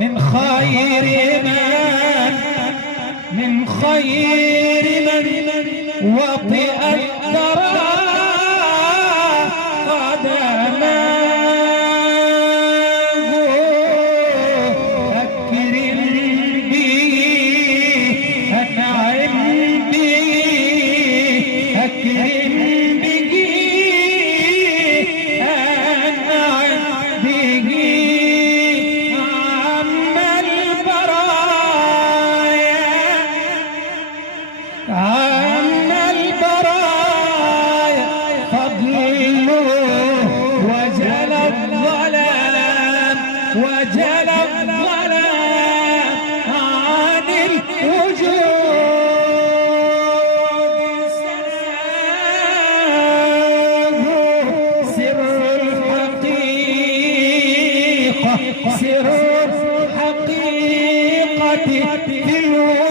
من خير من وطئ الثرى قدماه أكرم به أنعم به أكرم به أنعم به عم البرايا فضله وجل الظلام عن الوجود سر الحقيقة في الوجود